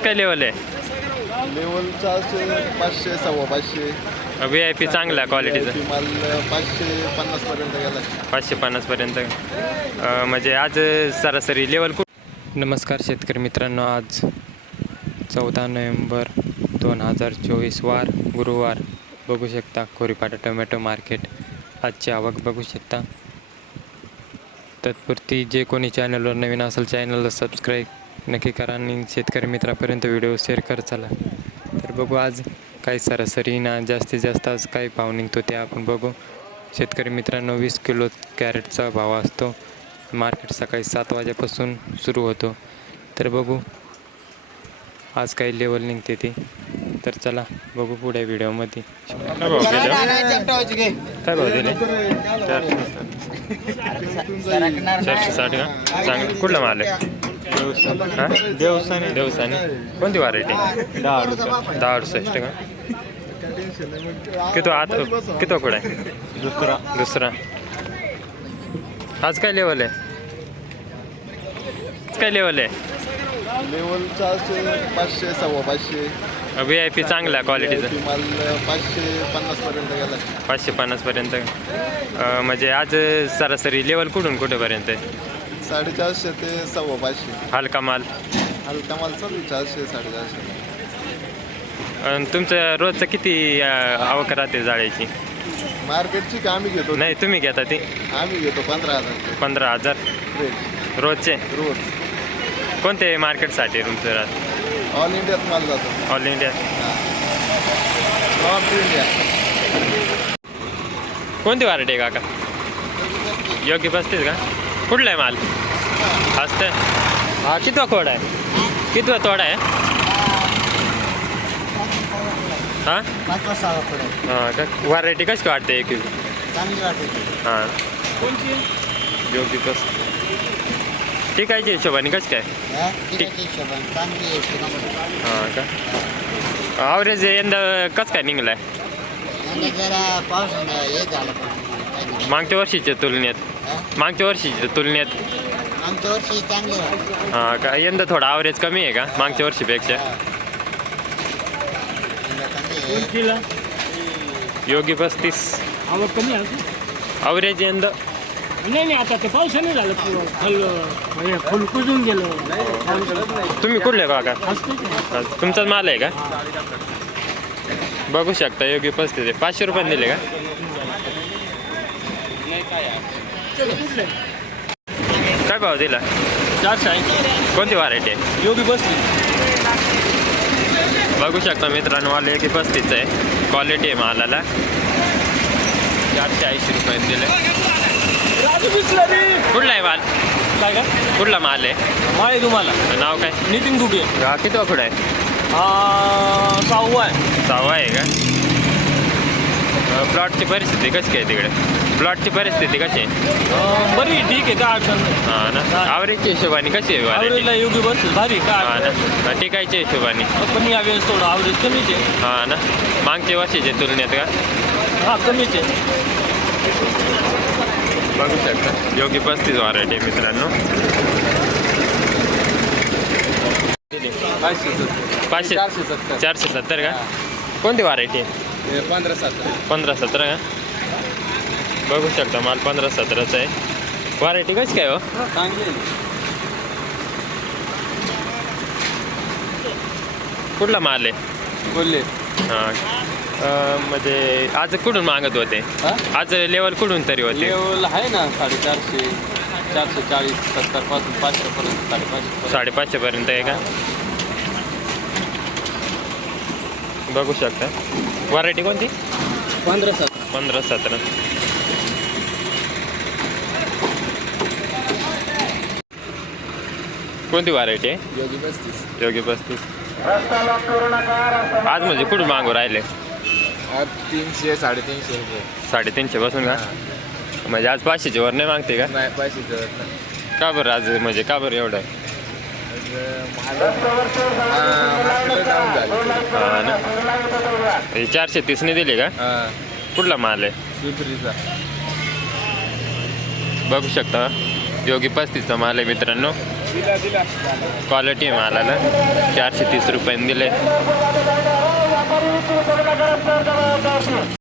आज काय लेवल आहे? लेवल 400 500 550 व्ही आय पी चांगला क्वालिटीचा माल 550 पर्यंत गेला. 550 पर्यंत म्हणजे आज सरासरी लेवल नमस्कार शेतकरी मित्रांनो, आज 14 नोव्हेंबर 2024 वार गुरुवार बघू शकता. खोरीपाडा टोमॅटो मार्केट आजची आवक बघू शकता. तत्पुरती जे कोणी चॅनलवर नवीन असेल चॅनलला सबस्क्राईब नक्की करा आणि शेतकरी मित्रापर्यंत व्हिडिओ शेअर कर चला. तर बघू आज काही सरासरी ना जास्तीत जास्त आज काही भाव निघतो ते आपण बघू. शेतकरी मित्रांनो, 20 किलो कॅरेटचा भाव असतो. मार्केट सकाळी 7 वाजेपासून सुरू होतो. तर बघू आज काही लेवल निघते ती. तर चला बघू पुढे व्हिडिओमध्ये. काय भाव दिले? काय भाव दिले? 460 का? चांगलं. कुठला माल आहे? देवसाने. कोणती व्हरायटी? 1068 का? किती कोड आहे? दुसरा. आज काय लेवल आहे? लेवल 400 500 550 व्ही आय पी चांगला क्वालिटीचा माल 550 पर्यंत गेला. 550 पर्यंत म्हणजे आज सरासरी लेवल कुठून कुठेपर्यंत आहे? 450 ते 550. हलका माल हलका माल चालू 400 450. तुमचं रोजचं किती आवक राहते जाळ्याची? मार्केटची का आम्ही घेतो? नाही, तुम्ही घेता ती? आम्ही घेतो 15,000. 15,000 रोजचे? रोज. कोणते मार्केटसाठी तुमचं राहत? ऑल इंडियात माल जातो. All India. North India. कोणती व्हरायटी आहे काका? योगी 35 का? कुठला आहे माल? असतं. हा, कितवा खोड आहे? कितवा तोडा आहे? हां हां का? व्हरायटी कशी वाटते एक? हां, योगी 35 ठीक आहे. हिशोबाने कसं काय? हां का? ॲव्हरेज यंदा कसं काय निघलं आहे मागच्या वर्षीच्या तुलनेत? हां का? यंदा थोडा ॲव्हरेज कमी आहे का मागच्या वर्षीपेक्षा? योगी 35 आवक कमी आहे. ॲव्हरेज यंदा नाही आता ते पावसाने झालं. फुल कुजून गेलं. तुम्ही कुठले काका? तुमचाच माल आहे का? बघू शकता योगी 35 आहे. 500 रुपयाने दिले का? काय भाव दिला? 480. कोणती व्हरायटी आहे? योगी 35. बघू शकता मित्रांनो, माल योगी 35 आहे. क्वालिटी आहे मालाला. 480 रुपये दिले. कुठला आहे माल? काय का? कुठला माल आहे? माळे तुम्हाला नाव काय? नितीन गुगे. हा, किती वाखूड आहे? 6वा आहे. 6वा आहे का? प्लॉटची परिस्थिती कशी आहे तिकडे? प्लॉटची परिस्थिती कशी आहे? बरी ठीक आहे, काय अडचण नाही. हां ना. ॲव्हरेजच्या हिशोबाने कशी आहे व्हरायटी? आवरेजला योगी 35 भारी काय हां ना. टिकायच्या हिशोबाने? पण यावेळेस थोडं आवरेज कमीच आहे. हां ना. मागच्या वर्षीच्या तुलनेत का? हा, कमीच आहे. बघू शकता योगी 35 व्हरायटी मित्रांनो. 500 470 का? कोणती व्हरायटी आहे? 15-17 का? बघू शकता माल 15-17चा आहे. व्हरायटी कशी काय हो? कुठला माल आहे? बोलले हां, म्हणजे आज कुठून मागत होते? आज लेवल कुठून तरी होते? लेवल आहे ना 450 440 70 पासून 500 पर्यंत. 550 पर्यंत आहे का? बघू शकता. व्हरायटी कोणती? 15-17. कोणती व्हरायटी आहे? योगी 35. आज म्हणजे कुठून मागू राहिले? 300 350 रुपये. 350 पासून का? म्हणजे आज 500च्या वर नाही मागते का? नाही 500. का बरं आज म्हणजे का बरं एवढं? हां ना. 430ने दिले का? कुठला माल आहे? बघू शकता योगी 35चा माल आहे मित्रांनो. क्वालिटी आहे मालाला. 430 रुपयांनी दिले.